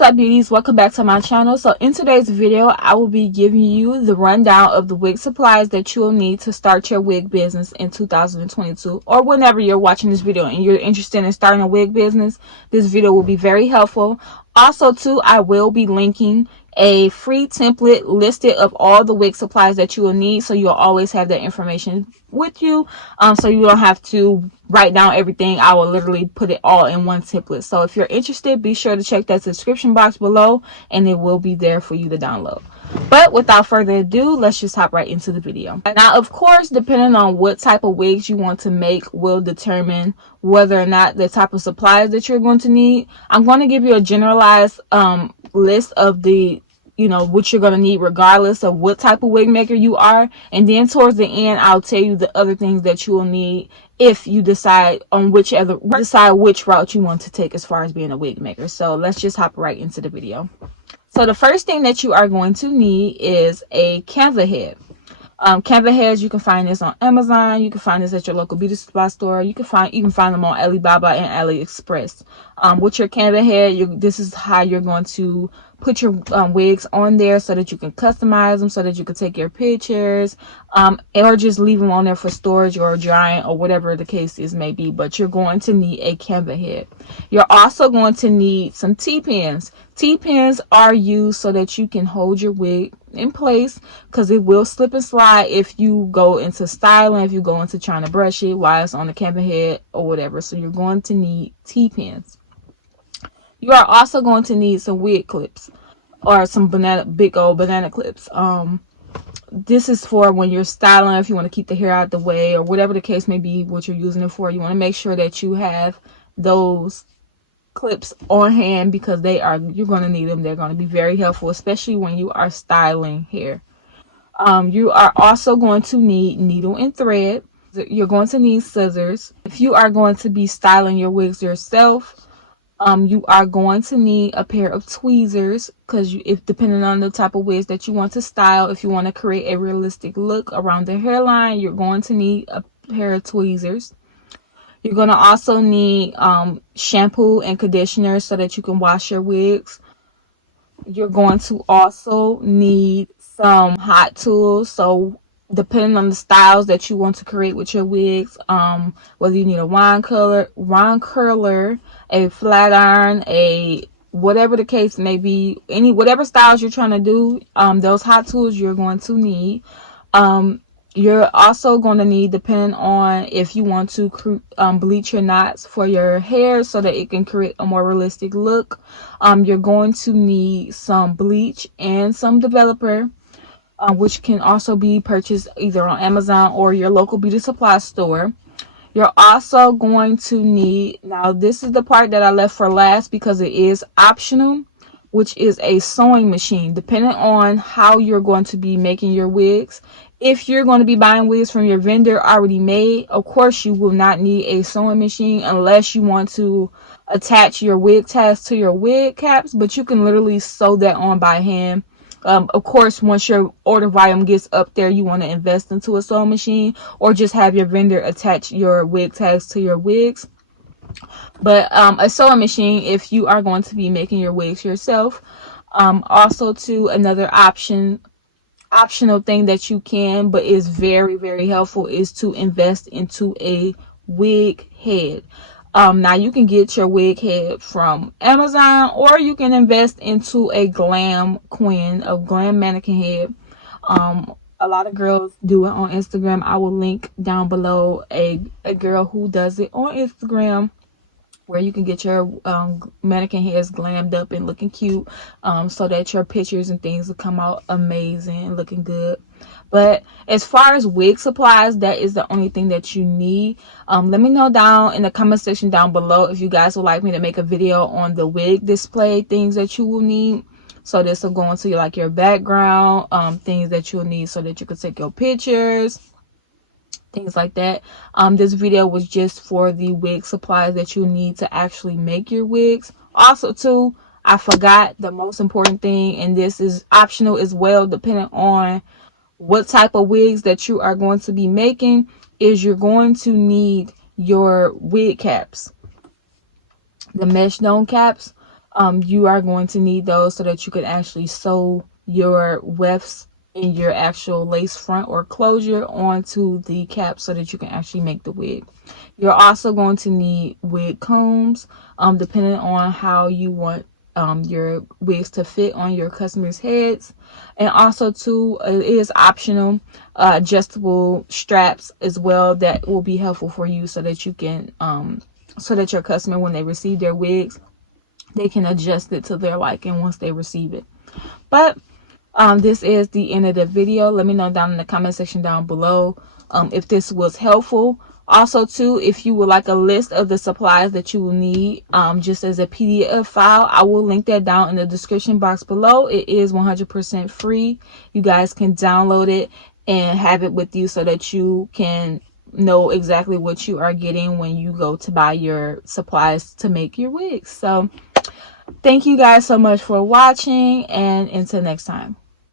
What's up, beauties? Welcome back to my channel. So in today's video, I will be giving you the rundown of the wig supplies that you will need to start your wig business in 2022, or whenever you're watching this video and you're interested in starting a wig business. This video will be very helpful. Also too, I will be linking a free template listed of all the wig supplies that you will need, so you'll always have that information with you, so you don't have to write down everything. I will literally put it all in one template. So if you're interested, be sure to check that description box below and it will be there for you to download. But without further ado, let's just hop right into the video. Now, of course, depending on what type of wigs you want to make will determine whether or not the type of supplies that you're going to need. I'm going to give you a generalized list of the what you're going to need regardless of what type of wig maker you are, and then towards the end I'll tell you the other things that you will need if you decide which route you want to take as far as being a wig maker. So let's just hop right into the video. So the first thing that you are going to need is a Canva head. Canva heads, you can find this on Amazon. You can find this at your local beauty supply store. You can find them on Alibaba and AliExpress. With your Canva head, this is how you're going to put your wigs on there so that you can customize them, so that you can take your pictures, or just leave them on there for storage or drying or whatever the case is may be. But you're going to need a Canva head. You're also going to need some T-pins. T-pins are used so that you can hold your wig in place, because it will slip and slide if you go into styling, if you go into trying to brush it while it's on the Canva head or whatever. So you're going to need T-pins. You are also going to need some wig clips, or some big old banana clips. This is for when you're styling, if you want to keep the hair out the way or whatever the case may be, what you're using it for. You want to make sure that you have those clips on hand, because you're going to need them. They're going to be very helpful, especially when you are styling hair. You are also going to need needle and thread. You're going to need scissors. If you are going to be styling your wigs yourself, you are going to need a pair of tweezers, because if depending on the type of wigs that you want to style, if you want to create a realistic look around the hairline, you're going to need a pair of tweezers. You're going to also need shampoo and conditioner so that you can wash your wigs. You're going to also need some hot tools. So depending on the styles that you want to create with your wigs, whether you need a wand curler, a flat iron, whatever the case may be, whatever styles you're trying to do, those hot tools you're going to need. You're also going to need, depending on if you want to bleach your knots for your hair so that it can create a more realistic look, you're going to need some bleach and some developer, which can also be purchased either on Amazon or your local beauty supply store. You're also going to need, now this is the part that I left for last because it is optional, which is a sewing machine. Depending on how you're going to be making your wigs, if you're going to be buying wigs from your vendor already made, of course you will not need a sewing machine unless you want to attach your wig tags to your wig caps, but you can literally sew that on by hand. Of course, once your order volume gets up there, you want to invest into a sewing machine, or just have your vendor attach your wig tags to your wigs. But a sewing machine if you are going to be making your wigs yourself. Also too, another optional thing that you can, but is very, very helpful, is to invest into a wig head. Now you can get your wig head from Amazon, or you can invest into a glam mannequin head. A lot of girls do it on Instagram. I will link down below a girl who does it on Instagram, where you can get your mannequin heads glammed up and looking cute, so that your pictures and things will come out amazing, looking good. But as far as wig supplies, that is the only thing that you need. Let me know down in the comment section down below if you guys would like me to make a video on the wig display things that you will need. So this will go into your background, things that you'll need so that you can take your pictures, things like that. This video was just for the wig supplies that you need to actually make your wigs. Also too, I forgot the most important thing, and this is optional as well, depending on what type of wigs that you are going to be making, is you're going to need your wig caps, the mesh dome caps. You are going to need those so that you can actually sew your wefts in your actual lace front or closure onto the cap so that you can actually make the wig. You're also going to need wig combs, depending on how you want your wigs to fit on your customers' heads. And also too, it is optional, adjustable straps as well that will be helpful for you so that you can so that your customer, when they receive their wigs, they can adjust it to their liking once they receive it. But this is the end of the video. Let me know down in the comment section down below if this was helpful. Also too, if you would like a list of the supplies that you will need just as a PDF file, I will link that down in the description box below. It is 100% free. You guys can download it and have it with you so that you can know exactly what you are getting when you go to buy your supplies to make your wigs. So thank you guys so much for watching, and until next time.